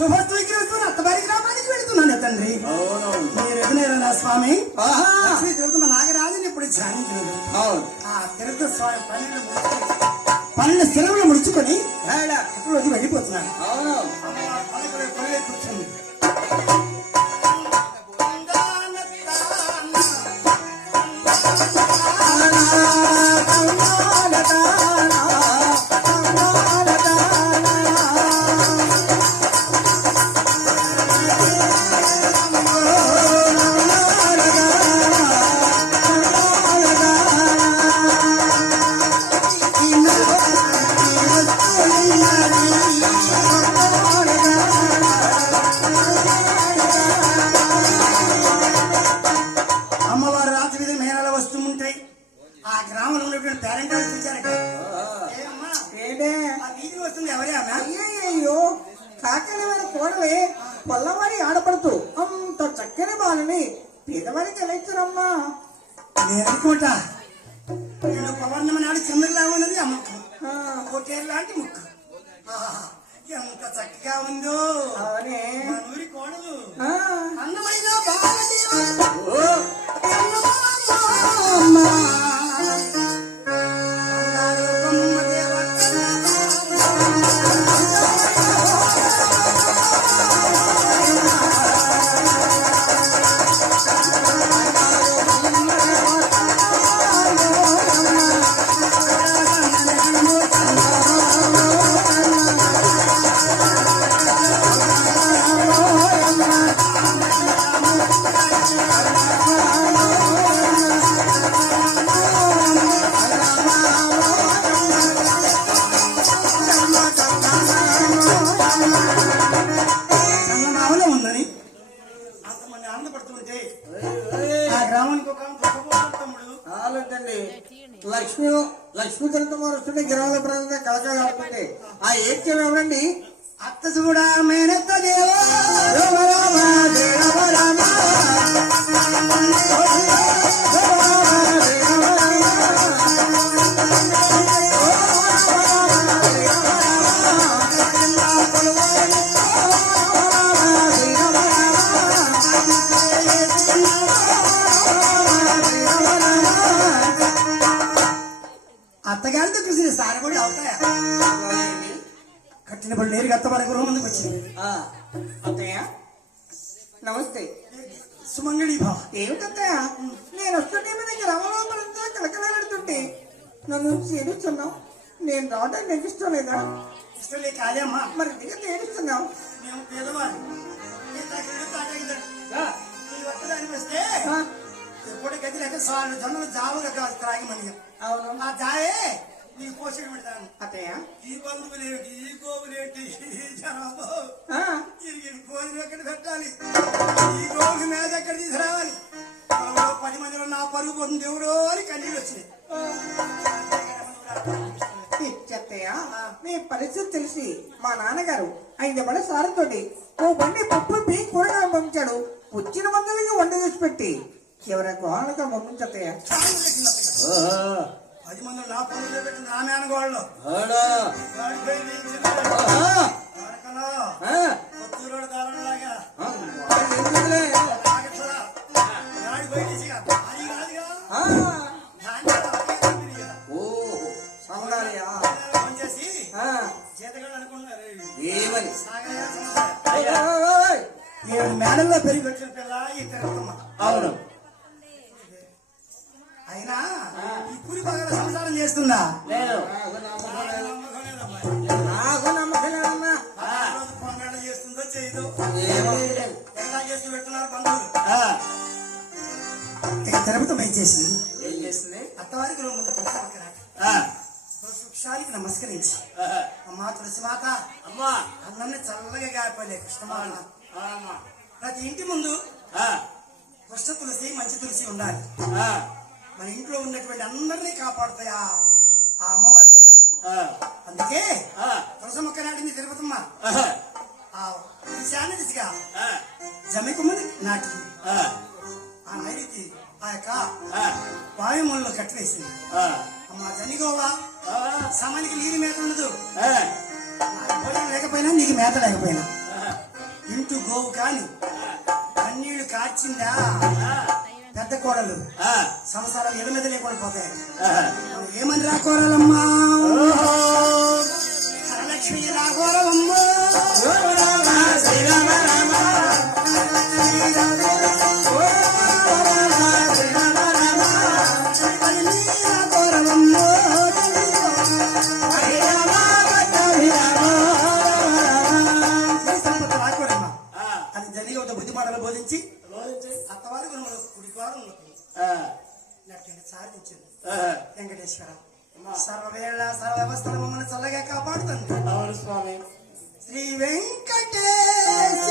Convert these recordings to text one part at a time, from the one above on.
శుభస్తు విగ్రహిస్తున్న అత్తవారి గ్రామానికి వెళుతున్నాను తండ్రి. మీరు ఎదునేరా స్వామి? శ్రీ తిరుపతి నాగరాజుని ఇప్పుడు ధ్యానించినది. ఆ తిరుపతి స్వామి 12 సెలవులు ముడుచుకొని రోజు వెళ్ళిపోతున్నాను. కూర్చొని పొల్లవారి ఆడపడుతూ అంత చక్కని బాలని పేదవారికి ఎలా ఇచ్చారమ్మా? నేను అనుకుంటా నేను పవర్ణమ నాడు చంద్రలా ఉన్నది ఆ ముక్కు, కోటేరు లాంటి ముక్కు ఎంత చక్కగా ఉందో. అవునే మన ఊరి కోడలు అందమైన భారతీయ లక్ష్మీ వస్తుంటే గిరాల ప్రాంతంగా కలకాడుతుంటే ఆ ఏడ్చం ఎవరండి? అత్త చూడా మేనత్త దేవా అత్తగారితో కృషి సారబడి అవుతాయా? కట్టినప్పుడు నేరుగా అత్తవారి గృహం ముందుకు వచ్చింది. అత్తయ్య నమస్తే. సుమంగళి భా ఏమిటత్తయ్య నేను వస్తుంటే మీ దగ్గర రమలోపలంతా కలకలాడుతుంటే నన్ను చేరుస్తున్నావు. నేను రావడానికి నీకు ఇష్టం లేదా? ఇష్టం లేక కాదేమ్మా. మరి దిగ ఏడుస్తున్నావు. మేము పేదవాళ్ళు వస్తే ఎప్పుడు గది లేక సార్లు జనులు జావుగా త్రాగి మని అవును ఆ జాయే నీకు పోషణ పెడతాను. అత్తయ్య ఈ బంధువులేంటి, ఈ గోవులేంటి, ఈ జనాభా కోరిని ఎక్కడ పెట్టాలి, ఈ గోవుకి మీద ఎక్కడ తీసుకురావాలి, 10 మందిలో నా పరుగు పోతుంది ఎవరో అని కన్నీళ్ళు వచ్చినాయి. చెత్తయ్య మీ పరిస్థితి తెలిసి మా నాన్నగారు 5 బళ్ళ సారంతోటి ఓ బండి పప్పు పీ కూరగా పంపించాడు. వచ్చిన మందులకి వంట చేసి పెట్టి ఎవరి గోళ్ళగా పంపించత్తయ్య. 10 మందిలో నా పరుగు పెట్టింది ఆమె అనగోళ్ళు కొత్తూరు దారులాగా మేడల్లో పెరిగి వచ్చిన పిల్ల ఈ తిరగమ్మ. అవును అయినా ఈ పురి బాగా సంసారం చేస్తుందా? నాకు నమ్మకం లేదమ్మా. పొంగళ్ళ చేస్తుందో చేయదు ఎలా చేస్తూ పెడుతున్నారు బంధువులు. ఇక తిరుపతి ఏం చేసింది? అత్తవారికి ముందు వృక్షానికి నమస్కరించి అమ్మా తులసి మాత అమ్మా అందరినీ చల్లగా గాయపడే కృష్ణమాన ప్రతి ఇంటి ముందు కృష్ణ తులసి మంచి తులసి ఉండాలి. మన ఇంట్లో ఉన్నటువంటి అందరినీ కాపాడుతాయి ఆ అమ్మవారి దైవం. అందుకే తులసి మొక్క నాటింది తిరుపతమ్మ. ఆ ఈశాన్య దిశగా జమికుమ్మని నాటింది. ఆ నైరుతి ఆ యొక్క వాయుమూలలో కట్టివేసింది. అమ్మా జనిగోవా సమయానికి నీకు మేత ఉండదు, లేకపోయినా నీకు మేత లేకపోయినా ఇంటూ గోవు కాని కన్నీళ్లు కార్చిందా పెద్ద కోడలు సంసారాలు ఎల మీద లేకుండా పోతాయి. మనం ఏమని రాకోరాలమ్మా లక్ష్మి రాకోరమ్మా శ్రీరామ రామ బోధించి అత్తవారి కుడిపారు సాధించింది. వెంకటేశ్వర సర్వవేళ సర్వవస్థలు మమ్మల్ని చల్లగా కాపాడుతుంది. అవును స్వామి. శ్రీ వెంకటేశ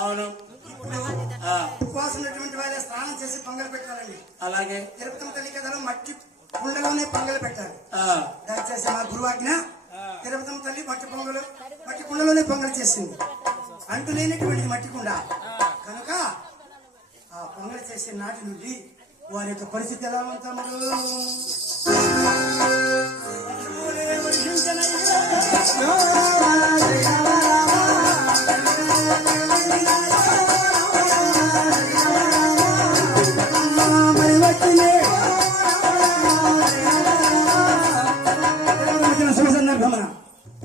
అవును. ఇప్పుడు ఉపవాసం ఉన్నటువంటి వాళ్ళే స్నానం చేసి పొంగలు పెట్టాలండి. అలాగే తిరుపతి తల్లి కథలో మట్టి కుండలోనే పొంగలు పెట్టాలి. దయచేసి మా గురువాజ్ఞ తిరుపతి తల్లి మట్టి కుండలోనే పొంగలు చేసింది. అంటూ లేనటువంటిది మట్టి కుండ కనుక ఆ పొంగలు చేసే నాటి నుండి వారి యొక్క పరిస్థితి ఎలా ఉంటాము.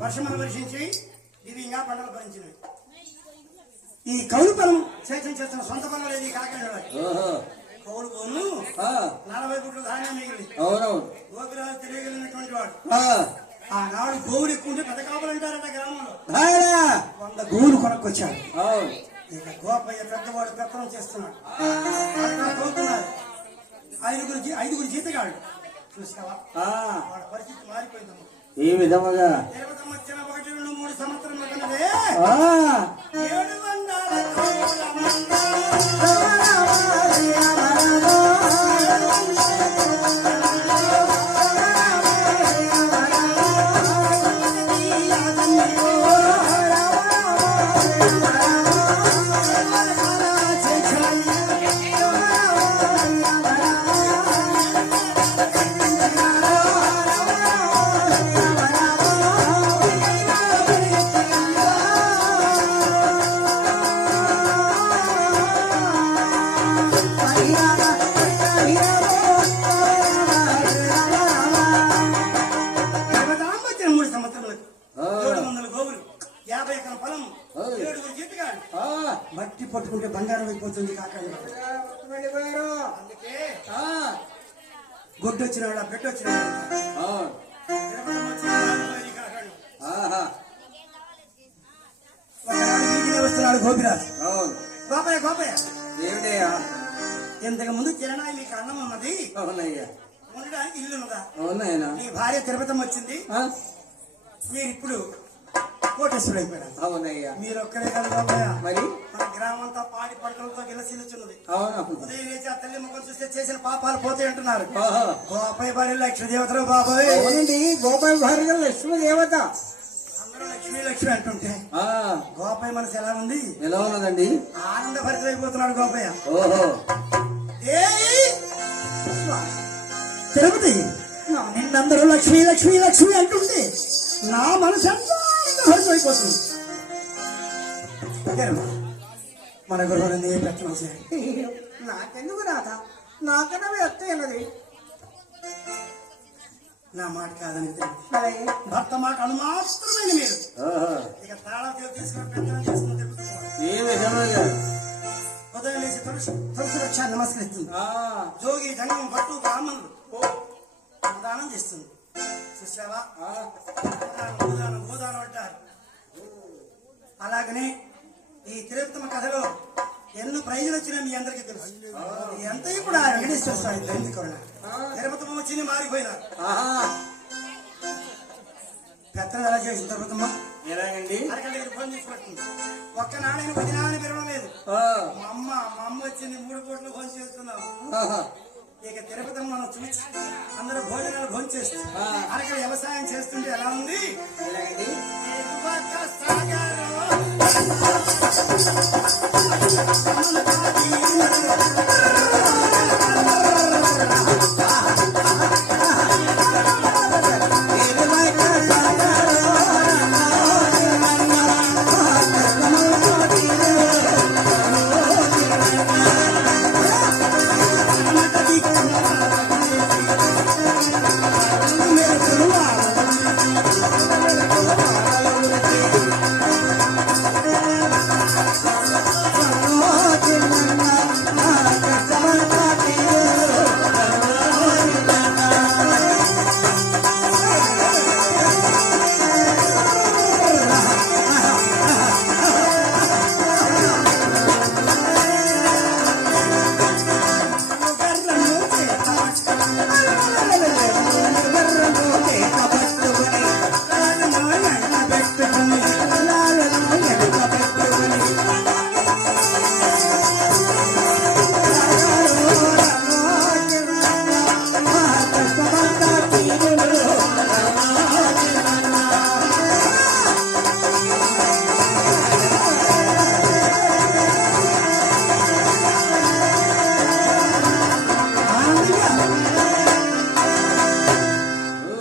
వర్షములు వర్షించి దివ్యంగా పంటలు భరించినవి. ఈ కౌలు పొలం సేద్యం చేస్తున్న సొంత పొలం లేదు. ఈ కాకినాడ కౌలు పోను 40 గుట్లు ధాన్యం మిగిలి గోపురాలు తెలియగలిగినటువంటి వాడు. ఆనాడు గోవులు ఎక్కువ ఉంటే పెద్ద కాపులు అంటారట గ్రామంలో. 100 గోవులు కొనుక్కొచ్చాడు. ఇక గోపయ్య పెద్దవాడు పెత్తనం చేస్తున్నాడు. తోలుతున్నారు 5 జీతగాడు. చూసావా వాడి పరిస్థితి మారిపోయింది. ఈ విధముగా తిరుపతమ్మ వచ్చిన 1-2-3 సంవత్సరంలో కన్నదే 700 గోవులు 50 ఎకరం పొలం 7 జీతగాడు మట్టి పట్టుకుంటే బంగారం అయిపోతుంది కాకండి. వెళ్ళిపోయారు. అందుకే ఆ, గుడ్డు వచ్చిన వాళ్ళ బిడ్డ వచ్చిన వాళ్ళ అవును. తిరుపతి వచ్చిన వాళ్ళు పోయి కాకండి. ఆహా. ఒకనాడు వీధిలో వస్తున్నాడు గోపిరాజు. అవును. గోపయ్య గోపయ్య, ఏమిటయ్యా? ఇంతకు ముందు తిరణాయి మీకు అన్నం ఉన్నది, అవునయ్యా. ఉండడానికి ఇల్లు ఉన్నదా? అవునాయనా. నీ భార్య తిరుపతి వచ్చింది, మీరు ఇప్పుడు కోటేశ్వరుడు అయిపోయారు. అవునయ్యా. మీరు ఒక్కరే కాదు గోపయ్య, మరి మన గ్రామం అంతా పాడి పంటలతో గిలసిల్లుచున్నది. అవును. ఉదయం లేచి ఆ తల్లి ముఖం చూస్తే చేసిన పాపాలు పోతాయి అంటున్నారు. ఓహో. గోపయ్య భార్య లక్ష్మీ దేవతలు బాబాయ్, అవునండి, గోపాల భార్య లక్ష్మీ దేవత. అందరూ లక్ష్మీ లక్ష్మి అంటుంటే ఆ, గోపయ్య మనసు ఎలా ఉంది? ఎలా ఉన్నదండి? ఆనంద భరితమైపోతున్నాడు గోపయ్య. ఓహో. ఏయ్! తిరుపతి, నిన్నందరూ లక్ష్మీ లక్ష్మీ లక్ష్మి అంటుంటే నా మనసు ఎంత ఆనందభరితమైపోతుంది. మన గురువుని ప్రయత్నం చేయాలి. నాకెందుకు రాత? నాకన్నా ఎత్తైనది. నా మాట కాదని తెలుసు. మరి భర్త మాట అనుమాత్రమైన మీరు ఓహో. ఇక తాళం తీసుకుని పెత్తనం చేసుకుని తిరుగుతున్నారు. ఏ విషయంలో? ఉదయం లేచి తులసి వృక్షాన్ని నమస్కరిస్తుంది. ఆ, జోగి జంగం భట్టు బ్రాహ్మణులు దానం చేస్తుంది. చూసావా, భూదానం అంటారు. అలాగనే ఈ తిరుపతమ్మ కథలో ఎన్నో ప్రైజులు వచ్చినా మీ అందరికీ తెలుసు. ఇది ఎంత ఇప్పుడు ఆ వెంకటేశ్వర స్వామి జయంతికరణ తిరుపతమ్మ వచ్చింది మారిపోయినారు. ఆహా. పెత్తనం ఎలా చేసిన తిరుపతమ్మ ఎలాగండి? అరగంట దగ్గర ఫోన్ చేసి పెడుతుంది. ఒక్క నాణ్యం 10 నాణ్యం పెరగడం లేదు. ఆ, మా అమ్మ వచ్చింది 3 కోట్లు ఫోన్ చేస్తున్నాం. ఆహా. ఇక తిరుపతి మనం చూసి అందరూ భోజనాలు భోజనం చేస్తూ ఆ. అరగ వ్యవసాయం చేస్తుంటే ఎలా ఉంది? ఎలాగండి? ఇటుపక్క సాగరం,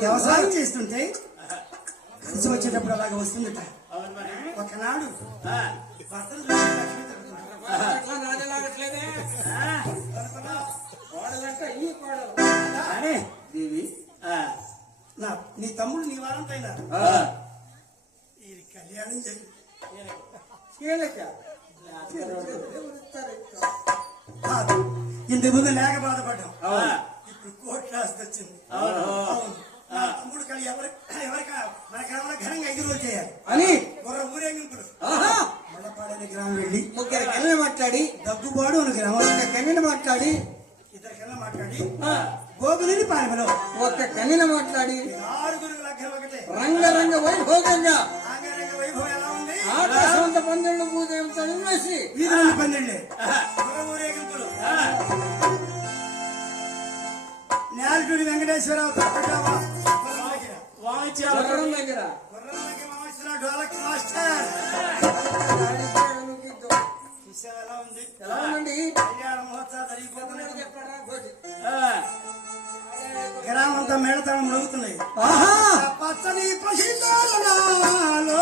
వ్యవసాయం చేస్తుంటే కలిసి వచ్చేటప్పుడు అలాగే వస్తుందట. ఒకనాడు భర్తను చూసి లక్ష్మి తిరుగుతున్నారు. ఎట్లా నాదలాగట్లేదే? కోడలంటే ఈ కోడలు. అరే దేవి. నీ తమ్ముడు నీ వారంతో అయినారు. ఆ, ఈ కళ్యాణం జరిగి కీలక. కాదు, ఇంతకు ముందు లేక బాధపడ్డాం. అవును. ఇప్పుడు కోర్టు రాసి వచ్చింది. అవును. అవును. నా తమ్ముడు కలి ఎవరికి మన గ్రామంలో ఘనంగా 5 రోజులు చేయాలి అని గుర్ర ఊరేగింపులు. ఆహా. మళ్ళపాడని గ్రామం వెళ్ళి ముగ్గురు కన్నెలు మాట్లాడి, దగ్గుబాడు అని గ్రామంలో ఒక కన్నెను మాట్లాడి, 2 కన్నా మాట్లాడి ఆ, గోగులని పాలెమలో ఒక కన్నెను మాట్లాడి 6 లగ్నం ఒకటే. రంగరంగ వైభోగంగా ఆంగరంగ వైభవం ఎలా ఉంది? ఆకాశవంత పందెళ్ళు భూదేవంతో వేసి వీధులు 12 గుర్ర ఊరేగింపులు. నేలటూరి వెంకటేశ్వరరావు తప్పటావా జరగడం దగ్గర డోలక్ మాస్టర్ చూసావా ఎలా ఉంది? ఎలా ఉందండి? కళ్యాణ మహోత్సవాలు జరిగిపోతున్నాయి. చెప్పరా గోటి. గ్రామం అంతా మేడతాళం మరుగుతున్నాయి. ఆహా. పచ్చని పసితాలలో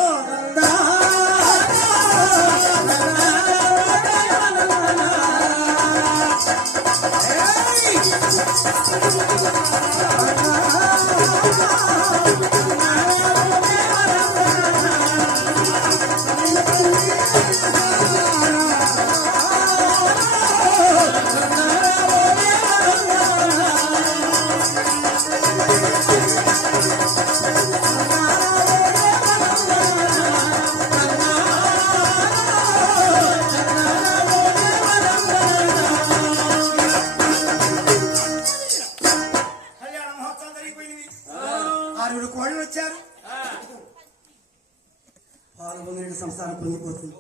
పాలు పొంగిన సంసారం పొంగిపోతుంది.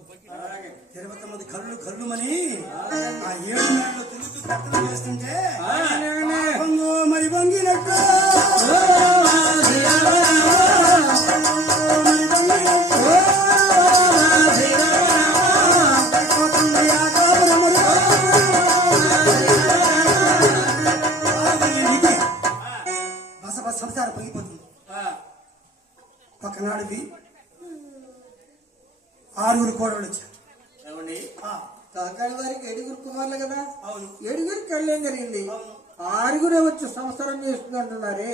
20 మంది కళ్ళుమని ఆ 7 మేడలు తిరుగుతూ కట్టలు చేస్తుంటే పొంగు మరి పొంగినట్టు సంసారం పొంగిపోతుంది. పక్కనాడివి 6 కోడలు వచ్చారు. కాకాని వారికి 7 కుమారులు కదా. అవును. 7 కళ్యాణం జరిగింది. 6 వచ్చి సంవత్సరం చేస్తుంది అంటున్నారే.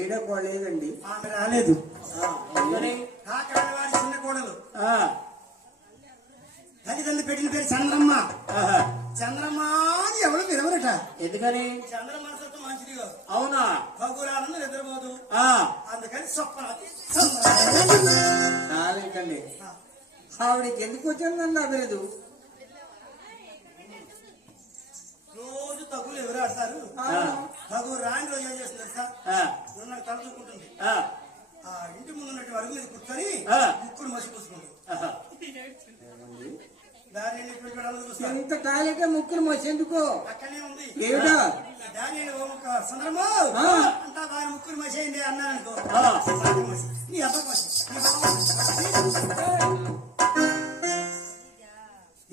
7 కోడలేదండి. ఆమె రాలేదు. కాకాని వారి చిన్న కోడలు తల్లిదండ్రులు పెట్టిన పేరు చంద్రమ్మ. చంద్రమ్మ అని ఎవరు విరవరట. ఎందుకని? చంద్ర మనసుతో మంచిది కాదు. అవునా? ఖగోళాలను నిద్రపోదు. అందుకని స్వప్నాతి చాలేకండి. ఆవిడకి ఎందుకు వచ్చిందని నాకు తెలియదు. రోజు తగులు ఎవరు ఆడతారు. తగు రాని రోజు ఏం చేస్తుంది సార్, నాకు తల చూసుకుంటుంది. ఆ ఇంటి ముందు ఉన్నట్టు అరుగు మీద కూర్చొని ముక్కుడు మసి పూసుకుంటుంది. దాని ఎంత టాయిలెట్ ముక్కులు మసేందుకో అక్కడనే ఉంది. ఏమిటా దాని ఒక సందర్భం అంతా దాని ముక్కుడు మసి అయింది అన్నాను అనుకో. నీ అబ్బాయి మసి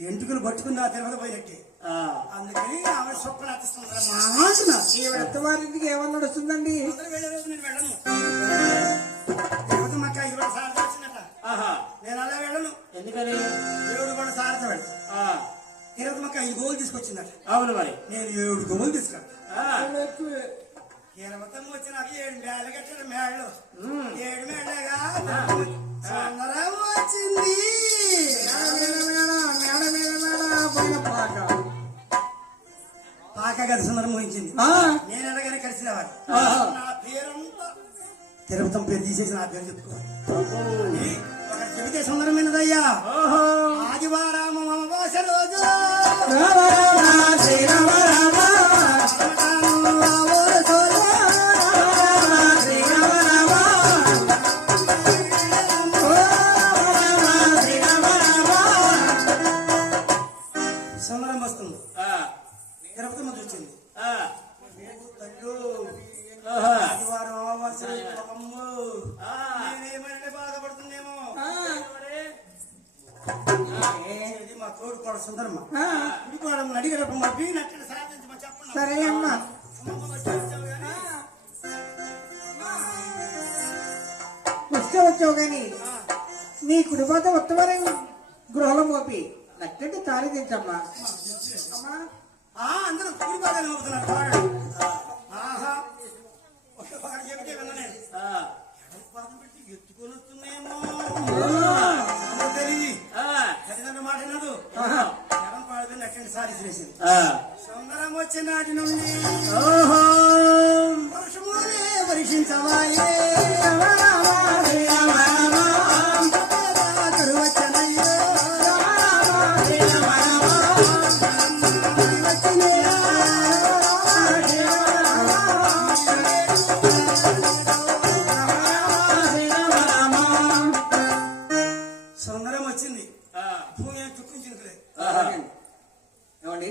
ఎంటుకలు పట్టుకుందా తిరుపతి పోయినట్టే. అందుకని ఆవిడ స్వప్నాతిస్తున్నారు. ఈ వ్రతవారింటికి ఏమన్నా నడుస్తుందండి? వెళ్ళే రోజు నేను వెళ్ళను. తిరుపతి మక్క 20 సార్లు వచ్చినట. నేను అలా వెళ్ళను. ఎందుకని? దేవుడు కూడా సారథ వెళ్తా. తిరుపతి మక్క 5 గోవులు తీసుకొచ్చిందట. అవును మరి. నేను 7 గోవులు తీసుకెళ్తా. తిరుపతి వచ్చి నాకు 7 మేళ్ళు కట్టాడు. మేళ్ళు 7 మేళ్ళగా సందరం వచ్చింది. పాక గది సుందరం ఊహించింది. నేను ఎలాగైనా కలిసి రావాలి. నా పేరంతా తిరుపతి పేరు తీసేసి నా పేరు చెప్పుకోవాలి. ఒక చెబితే సుందరమైనదయ్యా. ఆదివారం అమావాస రోజు సుందరం వస్తుంది. తిరుపతి మధ్య వచ్చింది. ఆదివారం అమావాస నేనేమైనా బాధపడుతుందేమో. ఇది మా తోడు కూడా సుందరమ్మ. ఇదికోవడం అడిగినప్పుడు మా బీ నచ్చని సాధించమని చెప్పండి. సరే అమ్మా. వచ్చావు గాని నీ కుటుంబాత ఉత్తమమైన గృహలో మోపి నచ్చంటే తాళి తెచ్చమ్మా. అందరూ కూలి బాగా నవ్వుతున్నారు. ఆహా ఒక బాగా చెబితే విన్నా నేను. పాదం పెట్టి ఎత్తుకొని వస్తున్నాయేమో తెలియదు. తల్లిదండ్రులు మాట వినదు. ఎడం పాడు నచ్చండి సారి చేసింది. సుందరం వచ్చే నాటి నుండి వర్షములే వర్షించవాయే. సుందరం వచ్చింది. భూమి చుక్కించింది. ఏమండి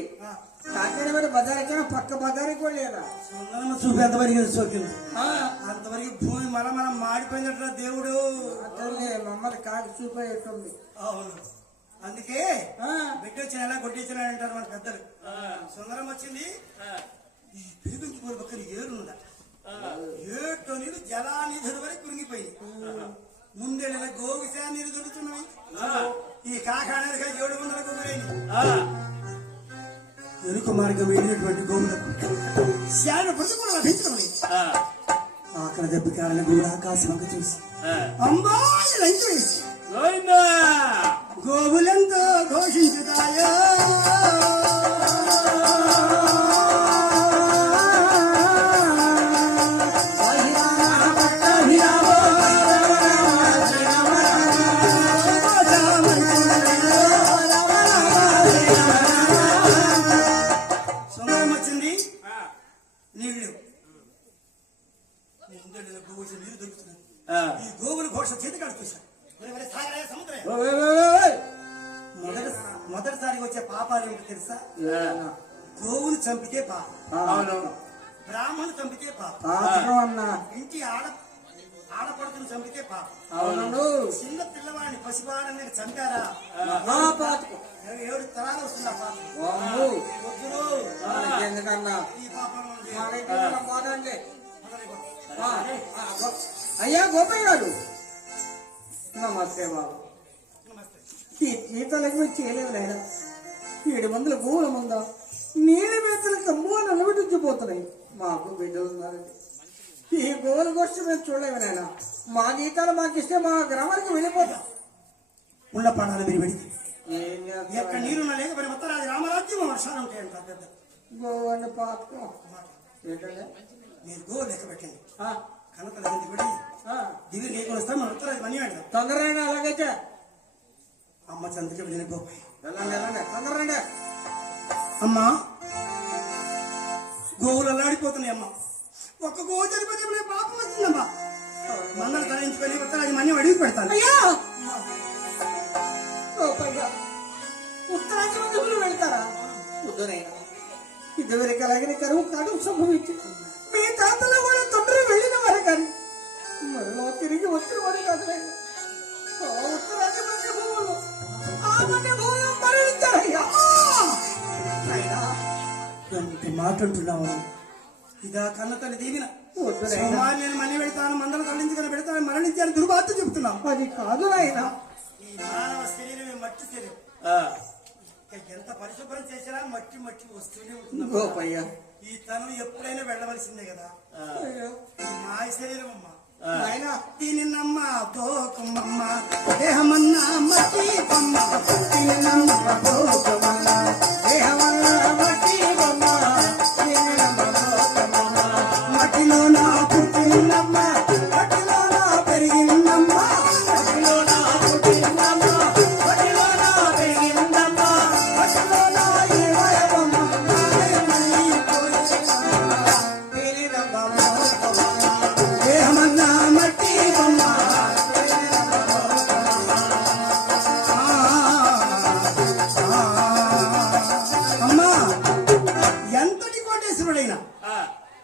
కాకినాడ మరి బజార్ పక్క బజార్ కూడా లేదా? సుందరమ్మ చూపి ఎంతవరకు సోకింది. అంతవరకు భూమి మనం మాడిపోయినట్టు దేవుడు మమ్మల్ని కాకి చూపేటుంది. అవును. అందుకే బిడ్డ వచ్చిన ఎలా కొట్టించిన అంటారు మన పెద్దలు. సుందరం వచ్చింది. ఈ పెరుగుంచుకోని పక్కన ఏరుందట. ఏటో నీళ్ళు జలానిధుల వరకు కురిగిపోయింది. ముందేళ్ళ గోవిశా నీరు దొరుకుతున్నాయి. ఈ కాకాణాలుగా 700 గురైంది. ఎరుక మార్గం వెళ్ళినటువంటి గోవులకు శాన ప్రతికూల లభించడం లేదు. ఆకలి దెబ్బ కారణం కూడా ఆకాశంగా చూసి అంబాయి లంచ వేసి గోవులెంతో ఘోషించుతాయో. సుందరం వచ్చింది. నీళ్ళు నీరు దొరుకుతుంది. ఈ గోవుల ఘోష చేతి కాడు చూశాను. సాగరాయ సముద్రం మొదటిసారిగా వచ్చే పాపాలు ఏమిటో తెలుసా? గోవును చంపితే పాపం, అవునవును. బ్రాహ్మణులు చంపితే పాపం, పాతకం అన్నా. ఇంటి ఆడపడుతును చంపితే పాపం, అవునండు. చిన్న పిల్లవాడిని పసిబాలని మీరు చంపారా పాతకం. 7 తరాలు వస్తుందా పాపం? వామ్మో. వద్దురు. ఎందుకన్నా ఈ పాపం నుండి పోదండి. నమస్తే. అయ్యా గోపయ్య గారు, నమస్తే బాబు. ఈ జీతాలకు మీరు చేయలేవు నాయన. 700 గోవుల ముందా నీళ్ళ మేతలు కమ్ముగా నిలబెట్టించిపోతున్నాయి. మాకు బిడ్డలు ఉన్నారండి. ఈ గోవుల కోసం మేము చూడలేము నాయన. మా జీతాలు మాకు ఇస్తే మా గ్రామానికి వెళ్ళిపోతాం. ఉన్న పడాలి మీరు పెడితే ఏం చేస్తావు? ఎక్కడ నీరున్నా లేకపోయినా మొత్తం అది రామరాజ్యం వర్షాలు ఉంటాయంట పెద్ద. గోవని పాతకం. ఏంటంటే మీరు గో లెక్క పెట్టండి, ఆ, కనతల ఎందుకు పెట్టి ఆ, దివి నీకు వస్తాం మన ఉత్తరం అది మనీ పెడతాం. తొందరగా అలాగైతే అమ్మ చంద్రకి వెళ్ళిన గోపాయి. వెళ్ళండి వెళ్ళండి తొందరగా. అమ్మా గోవులు అల్లాడిపోతున్నాయి అమ్మా. ఒక్క గోవు చనిపోతే పాపం వస్తుందమ్మా. మందలు తరలించుకొని ఉత్తరం అది మనీ అడిగి పెడతాను. అయ్యా గోపయ్య, ఉత్తరాంధ్ర వెళ్తారా? వద్దునైనా ఇదివరకు అలాగే కరువు కాదు సంభవించింది. మీ తాతలు కూడా తొందరగా వెళ్ళిన వారు కానీ మరలా తిరిగి వచ్చిన వారు కాదు. ఉత్తరాంధ్ర మధ్య భూములు ఆ మధ్య భూములు మరణించారయ్యా. ఎంత మాట అంటున్నావు? ఇదా కన్న తల్లి దీవిన వద్దునైనా, నేను మనీ పెడతాను, మందలు తరలించుకొని పెడతాను, మరణించాను దుర్వార్త చెబుతున్నావు. అది కాదు నాయన. ఈ మానవ శరీరమే మట్టి శరీరం. ఆ, ఎంత పరిశుభ్రం చేసినా మట్టి మట్టి వస్తూనే ఉంటుంది. గోపయ్య, ఈ తను ఎప్పుడైనా వెళ్ళవలసిందే కదా. అయ్యో, ఇది మాయ శరీరం అమ్మా. నాయన దీని నమ్మ తోకమ్మ దేహమన్నా మట్టి బొమ్మ. దీని నమ్మ తోకమ్మ దేహమన్నా మట్టి బొమ్మ. దీని నమ్మ తోకమ్మ మట్టిలో నా పుట్టినమ్మ, మట్టిలో నా పెరిగిందమ్మ, మట్టిలో నా పుట్టినమ్మ, మట్టిలో నా పెరిగిందమ్మ, మట్టిలో నా ఈ వయవమ్మ మళ్ళీ పోయిందమ్మ. దీని నమ్మ తోకమ్మ దేహమన్నా మట్టి బొమ్మ. అమ్మా ఎంతటి కోటేశ్వరుడైనా ఆ,